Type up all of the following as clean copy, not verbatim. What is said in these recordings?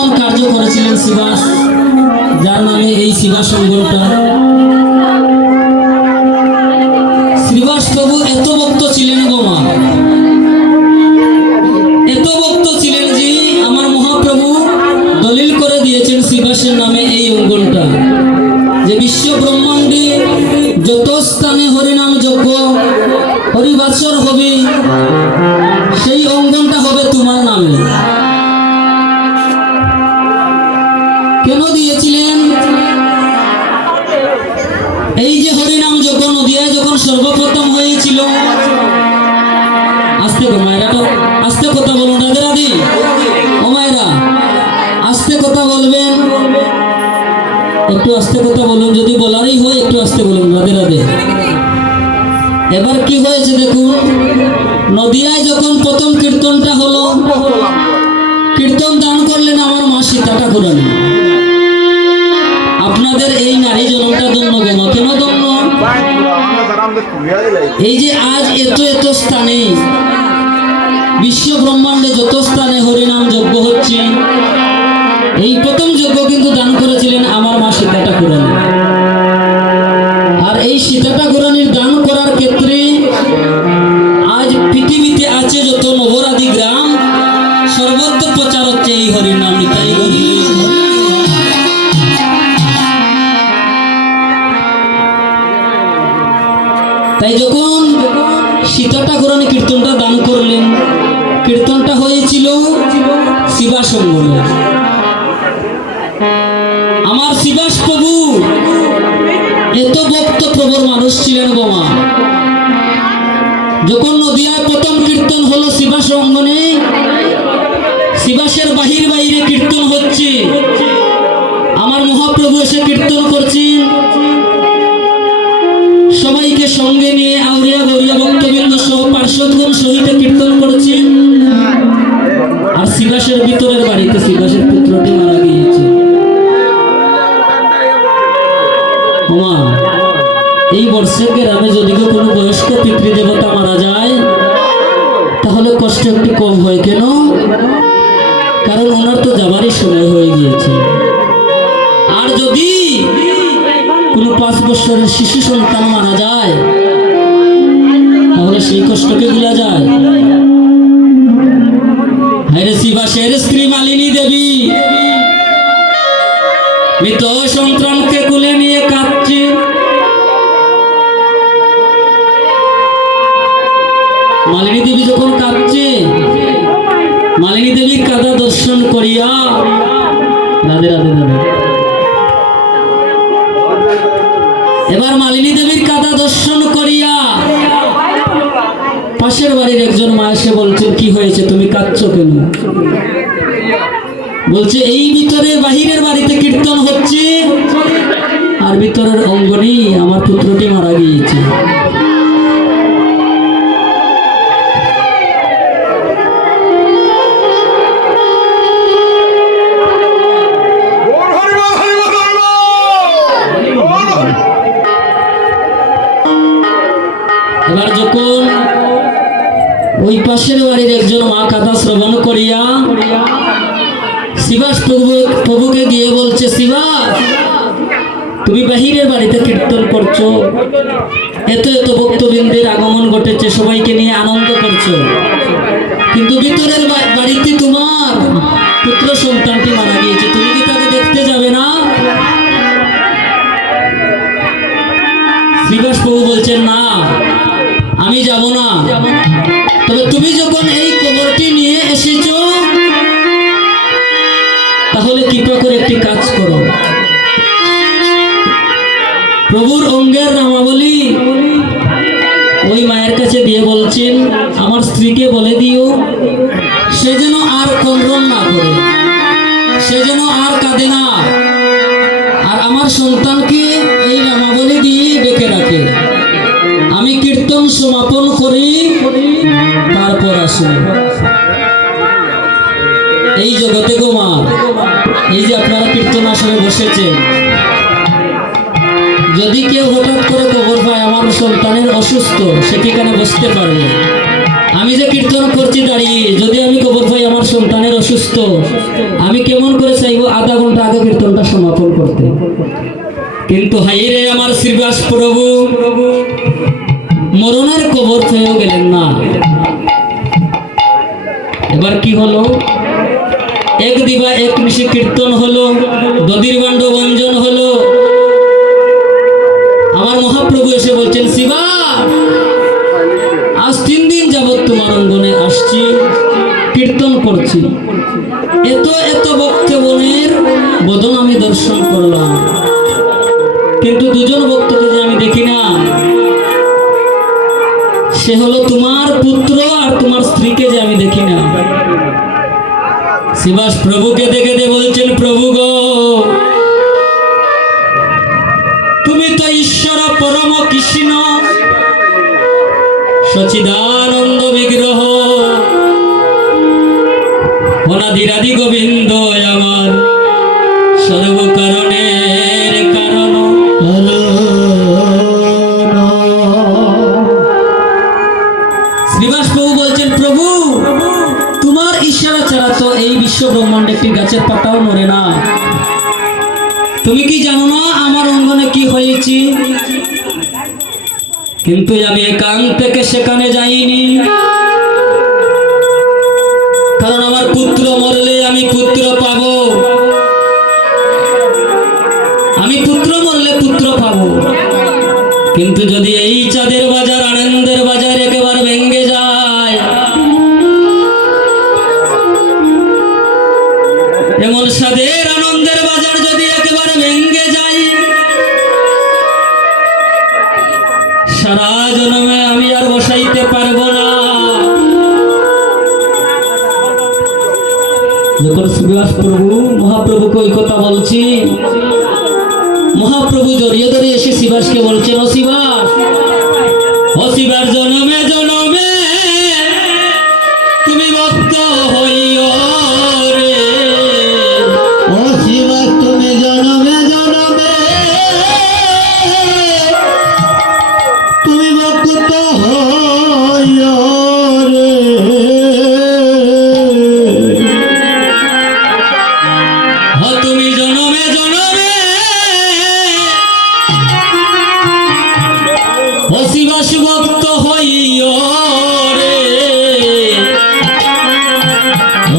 এমন কার্য করেছিলেন শিবাস, যার নামে এই শিবাস অঙ্গনটা। শ্রীবাস প্রভু এত ভক্ত ছিলেন গো মা, এত ভক্ত ছিলেন যে আমার মহাপ্রভু দলিল করে দিয়েছেন শিবাসের নামে এই অঙ্গনটা, যে বিশ্ব ব্রহ্মাণ্ডে যত স্থানে হরিনাম যজ্ঞ হরিবাসর হবে, সেই অঙ্গনটা হবে তোমার নামে। কেন দিয়েছিলেন? এই যে হরিনাম যজ্ঞ নদিয়ায় যখন সর্বপ্রথম হয়েছিল, আস্তে মায়েরা তো আস্তে কথা বলুন, রাধে রাধে। ও মায়েরা আস্তে কথা বলবেন, একটু আস্তে কথা বলুন, যদি বলারই হয় একটু আস্তে বলুন, রাধে রাধে। এবার কি হয়েছে দেখুন, নদিয়ায় যখন প্রথম কীর্তনটা হলো, কীর্তন দান করলেন আমার মা সীতা ঠাকুরানী। আপনাদের এই নারী জনমটা ধন্য গণ, কেন ধন্য? এই যে আজ এত এত স্থানে বিশ্ব ব্রহ্মাণ্ডে যত স্থানে হরিনাম যজ্ঞ হচ্ছে, এই প্রথম যজ্ঞ কিন্তু দান করেছিলেন আমার মা সীতা ঠাকুরানী। আর এই সীতা ঠাকুরানীর দান করার ক্ষেত্রে আজ পৃথিবীতে আছে যত নবরাদি গ্রাম, সর্বত্র প্রচার হচ্ছে এই হরিনাম নিতাই হরি। তাই যখন সীতা ঠাকুরানী কীর্তনটা দান করলেন, কীর্তনটা হয়েছিল শিবাস অঙ্গনে। আমার শিবাস প্রভু এত ভক্ত প্রবর মানুষ ছিলেন গো মা। যখন নদিয়ায় প্রথম কীর্তন হলো শিবাস অঙ্গনে, শিবাসের বাহির বাইরে কীর্তন হচ্ছে, আমার মহাপ্রভু এসে কীর্তন করছেন, সবাইকে সঙ্গে নিয়ে আউরিয়া গৌরিয়া ভক্তবৃন্দ সহ পার্শ্বদগণ সহিত কীর্তন করছেন। আর শিবাসের ভিতরের বাড়িতে শিবাসের পুত্রটি মারা গিয়েছে। মা, এই বর্ষের গ্রামে যদি কোনো বয়স্ক পিতৃদেবতা মারা যায়, তাহলে কষ্ট একটু কম হয়। কেন? কারণ ওনার তো যাবারই সময় হয়ে গিয়েছে। আর যদি কোনো 5 বছরের শিশু সন্তান মারা যায়, তাহলে সেই কষ্টকে ভুলা যায়। হরে শিবাসের স্ত্রী মালিনী দেবী মৃত সন্তানকে কোলে নিয়ে কাঁদছে। মালিনী দেবী যখন কাঁদছে, মালিনী দেবীর কাঁদা দর্শন করিয়া, রাধে রাধে রাধে, এবার মালিনী দেবীর কাঁদা দর্শন করিয়া পাশের বাড়ির একজন মা এসে বলছেন, কি হয়েছে, তুমি কাঁদছো কেন? বলছে, এই ভিতরে বাহিরের বাড়িতে কীর্তন হচ্ছে, আর ভিতরের অঙ্গনেই আমার পুত্রটি মারা গিয়েছে। এবার যখন ওই পাশের বাড়ির একজন মা কথা শ্রবণ করিয়া শিবাস প্রভুকে গিয়ে বলছে, শিবাস, তুমি বাহিরের বাড়িতে কীর্তন করছো, এত এত ভক্তবৃন্দের আগমন ঘটেছে, সবাইকে নিয়ে আনন্দ করছো, কিন্তু ভিতরের বাড়িতে তোমার পুত্র সন্তানটি মারা গিয়েছে, তুমি কি তাকে দেখতে যাবে না? শিবাস প্রভু বলছেন, না, আমি যাব না। তবে তুমি যখন এই খবরটি নিয়ে এসেছো, তাহলে কৃপা করে একটি কাজ করো। প্রভুর অঙ্গের নামাবলী ওই মায়ের কাছে দিয়ে বলছেন, আমার স্ত্রীকে বলে দিও সে যেন আর ক্রন্দন না করে, সে যেন আর কাঁদে না, আর আমার সন্তানকে এই নামাবলী দিয়ে ডেকে রাখে। আমি কীর্তন সমাপন করি, তারপর আসুন। এই জগতে গো মা, এই যে আপনারা কীর্তন আসনে বসেছেন, যদি কেউ হঠাৎ করে খবর পায় আমার সন্তানের অসুস্থ, সে কি এখানে বসতে পারবে? আমি যে কীর্তন করছি দাঁড়িয়ে, যদি আমি খবর পাই আমার সন্তানের অসুস্থ, আমি কেমন করে চাইবো আধা ঘন্টা আগে কীর্তনটা সমাপন করতে। কিন্তু হাই রে আমার শ্রীবাস প্রভু মরণের কবর পেয়েও গেলেন না। এবার কি হলো, এক দিবা এক নিশি কীর্তন হলো, দধির বাণ্ড বঞ্জন হলো। আমার মহাপ্রভু এসে বলছেন, শিবা আজ 3 দিন যাবৎ তোমার অঙ্গনে আসছি, কীর্তন করছি, এত এত ভক্তগণের বদন আমি দর্শন করলাম, কিন্তু দুজন ভক্তকে যে আমি দেখি না, সে হলো তোমার পুত্র আর তোমার স্ত্রীকে যে আমি দেখি না। শিবাস প্রভুকে দেখে দিয়ে বলছেন, প্রভু গো তুমি তো ঈশ্বর পরম কৃষ্ণ সচিদানন্দ বিগ্রহ, অনাদিরাদি গোবিন্দ আমার সর্বকারণের কারণ। শ্রীবাস প্রভু বলছেন, প্রভু তোমার ইশারা ছাড়া তো এই বিশ্ব ব্রহ্মাণ্ডে একটি গাছের পাতাও মরে না। তুমি কি জানো না আমার অঙ্গনে কি হয়েছি? কিন্তু আমি এখান থেকে সেখানে যাইনি, কারণ আমার পুত্র মরলে আমি পুত্র পাবো, আমি পুত্র মরলে পুত্র পাবো। কিন্তু যদি এই চাঁদের বাজার আনন্দের বাজার একেবারে ভেঙ্গে যায়, এমন সাদের আনন্দের বাজার যদি একেবারে ভেঙ্গে যায়, সারা জন্মে আমি আর বসাইতে পারবো না। যখন শ্রীবাস প্রভু মহাপ্রভুকে ওই কথা বলছি, মহাপ্রভু জড়িয়ে ধরে এসে শিবাসকে বলছেন, ও শিবাস, ও শিবার জনমে জনমে তুমি ভক্ত হইও রে, ও শিবা তুমি জনমে জনমে তুমি ভক্ত হইও রে, তুমি জনমে জনমে ও শিবাস ভক্ত হইও রে,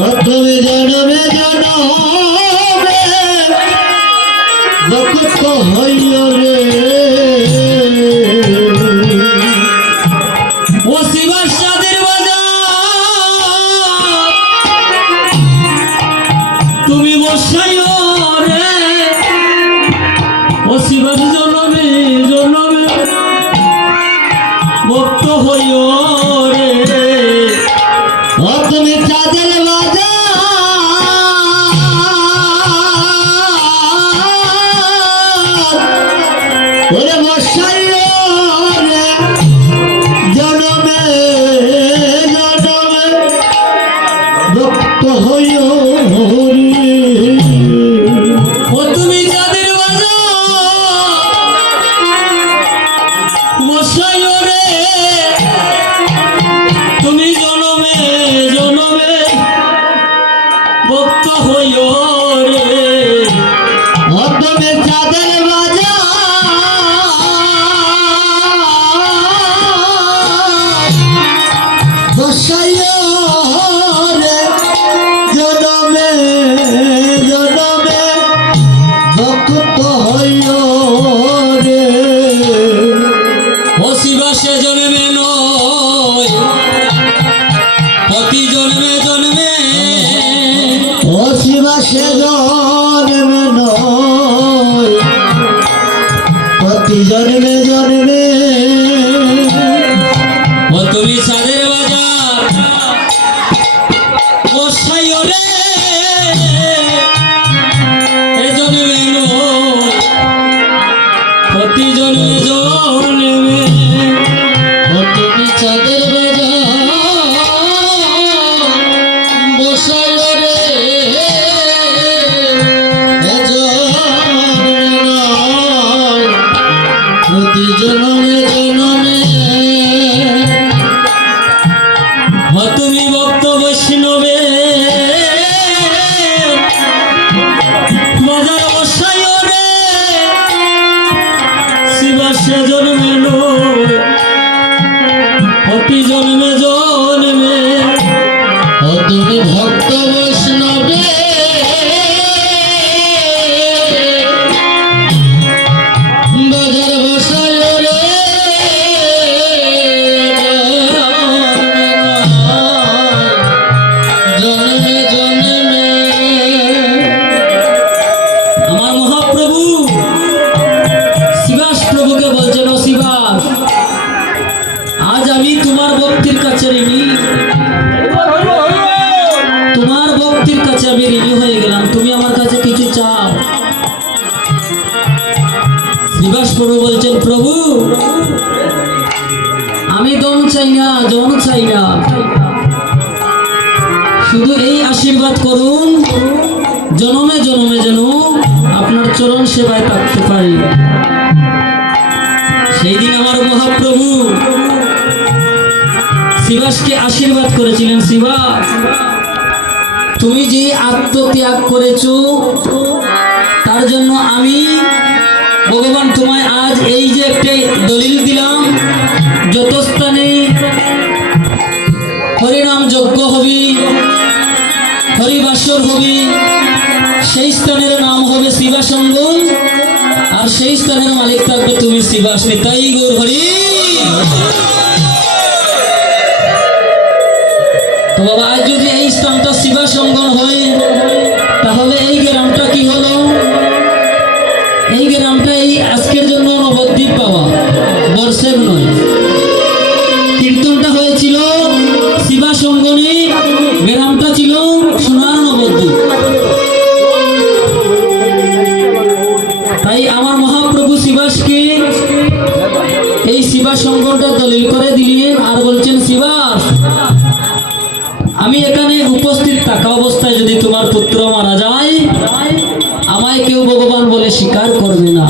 ও তুমি জনমে জনমে ভক্ত হইও রে, ও শিবাস চাঁদের বাজার তুমি বসাইও রে, ও শিবাস জনমে জনমে ভক্ত হইও রে, ও তুমি চাঁদের বাজার ওরে বসাইও রে, জনমে জনমে ভক্ত হইও রে, ও তুমি চাঁদের বাজার বসাইও রে, তুমি জনমে জনমে ভক্ত হইও রে, ও তুমি চাঁদের বাজার বসাইও রে, জনমে জনমে ভক্ত হইও রে, ও শিবাসে জন্মে নয় প্রতি জন্মে জন্মে, ও শিবা সে জন্মে নয় প্রতি জন্মে জন্মে, ও তুমি চাঁদের বাজার বসাইও রে, এ জন্মে নয় প্রতি জন্মে জন্মে, ও তুমি চাঁদের বাজার বসাইও রে, এ জন্মে নয় প্রতি জন্মে শিবাস প্রভু বলছেন, প্রভু আমি দম চাই না, জন চাই না, শুধু এই আশীর্বাদ করুন জনমে জনমে যেন আপনার চরণ সেবায় থাকতে পারি। সেই দিন আমার মহাপ্রভু শিবাসকে আশীর্বাদ করেছিলেন, শিবাস তুমি যে আত্মত্যাগ করেছো তার জন্য আমি ভগবান তোমায় আজ এই যে একটা দলিল দিলাম, যত স্থানে হরিনাম যজ্ঞ হবি, হরিবাসর হবি, সেই স্থানের নাম হবে শিবাসঙ্গম, আর সেই স্থানের মালিক থাকবে তুমি শিবাস। নিতাই গৌর হরি। তো বাবা আজ যদি এই স্থানটা শিবাসঙ্গম হয়, তাহলে এই গ্রামটা কি হলো? এই গ্রামটা এই আজকের জন্য নবদ্বীপ পাওয়া, বর্ষের নয়। কীর্তনটা হয়েছিল শিবাসঙ্গনে, গ্রামটা ছিল সোনার নবদ্বীপ। তাই আমার মহাপ্রভু শিবাসকে এই শিবাসঙ্গনটা দলিল করে দিলেন, আর বলছেন, শিবাস আমি এখানে উপস্থিত থাকা অবস্থায় যদি তোমার পুত্র মারা যায়, আমায় কেউ ভগবান বলে স্বীকার করবে না,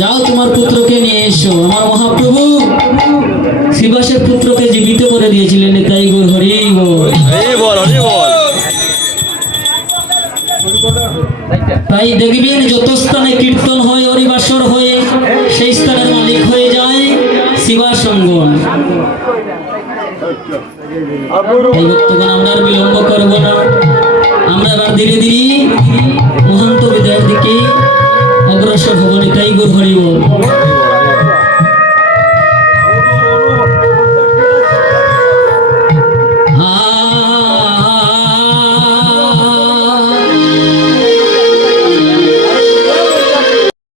যাও তোমার পুত্রকে নিয়ে এসো। আমার মহাপ্রভু শিবাসের পুত্রকে জীবিত করে দিয়েছিলেন। তাই গৌর হরি বল। তাই দেখবেন যত স্থানে কীর্তন হয়, হরিবাসর হয়ে, সেই স্থানের মালিক হয়ে যায় শিবাসঙ্গন। এই বক্তব্য আমরা আর বিলম্ব করব না, আমরা এবার ধীরে ধীরে মহান্ত বিদায়ের দিকে অগ্রসর হব। তাই গৌর হরি বল।